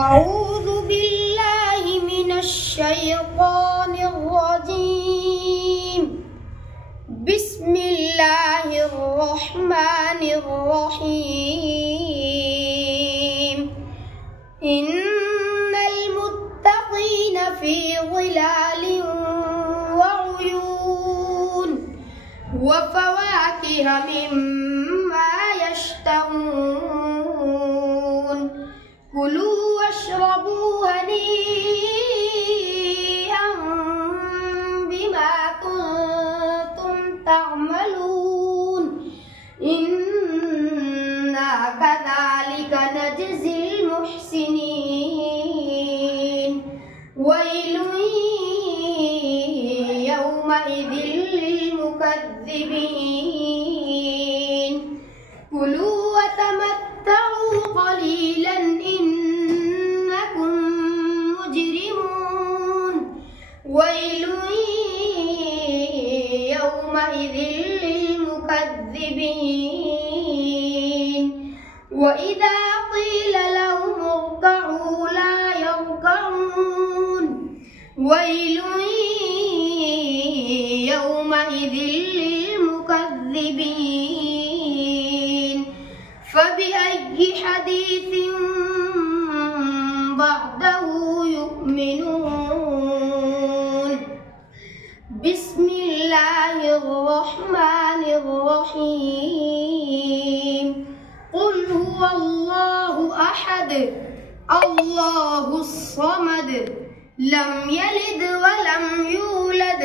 أعوذ بالله من الشيطان الرجيم. بسم الله الرحمن الرحيم. إن المتقين في ظلال وعيون وفواكه مما يشتهون. كلوا واشربوا هنيئا بما كنتم تعملون. إنا كذلك نجزي المحسنين. ويل يومئذ للمكذبين. كلوا وتمتعوا قليلا إنكم مجرمون. ويل يومئذ للمكذبين. وإذا قيل لهم اركعوا لا يركعون. ويل يومئذ للمكذبين. فبأي حديث بعده يؤمنون. بسم الله الرحمن الرحيم. قل هو الله أحد الله الصمد لم يلد ولم يولد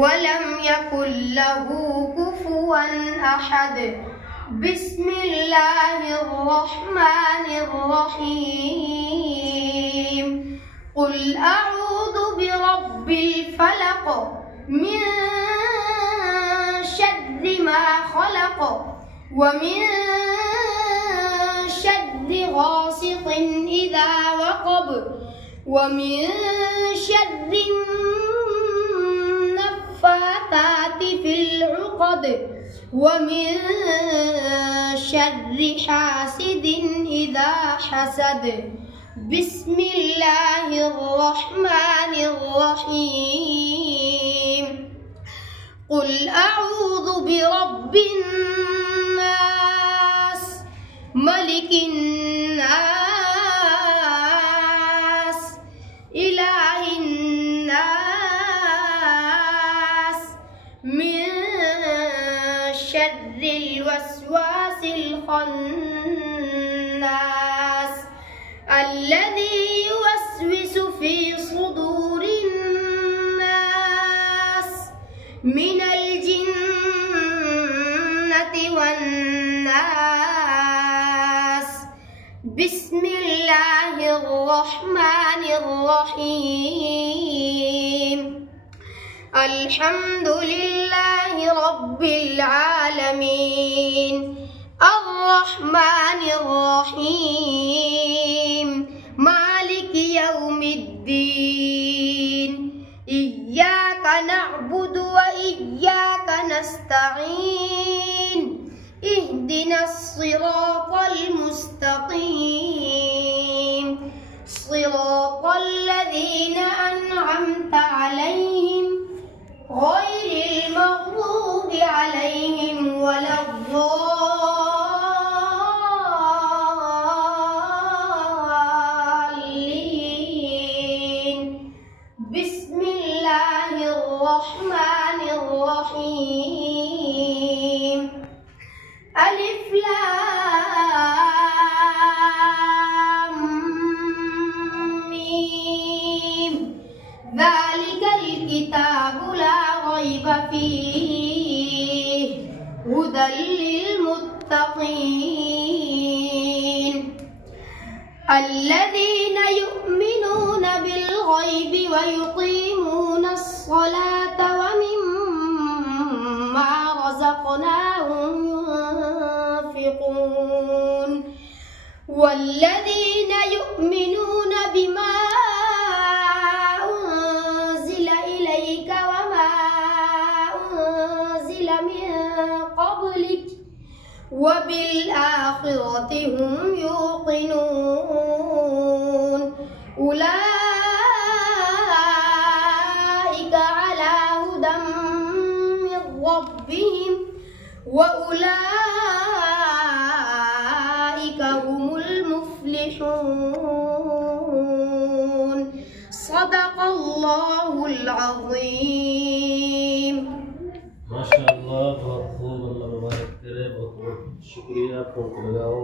ولم يكن له كفوا أحد. بسم الله الرحمن الرحيم. قل أعوذ برب الفلق من شر ما خلق ومن شر غاسق إذا وقب ومن شر النفاثات في العقد ومن شر حاسد إذا حسد. بسم الله الرحمن الرحيم. قل أعوذ برب الناس ملك الناس إله الناس من شر الوسواس الخناس الذي يوسوس في صدور الناس من الجنة والناس. بسم الله الرحمن الرحيم. الحمد لله رب العالمين الرحمن الرحيم مالك يوم الدين. إياك نعبد وإياك نستعين. اهدنا الصراط المستقيم صراط الذين أنعمت عليهم غير المغضوب عليهم ولا الضالين. بسم الله الرحمن الرحيم. ألف لام ميم. ذلك الكتاب لا ريب فيه هدى للمتقين الذين يؤمنون بالغيب ويقيمون الصلاة ومما رزقناهم ينفقون. والذين يؤمنون بما أنزل إليك وما أنزل من قبلك وبالآخرة هم يوقنون أولئك على هدى من ربهم وأولئك هم المفلحون. صدق الله العظيم. माशाअल्लाह, बहुत खूब, अल्लाह मुबारक करे, बहुत बहुत शुक्रिया आपको लगाओ।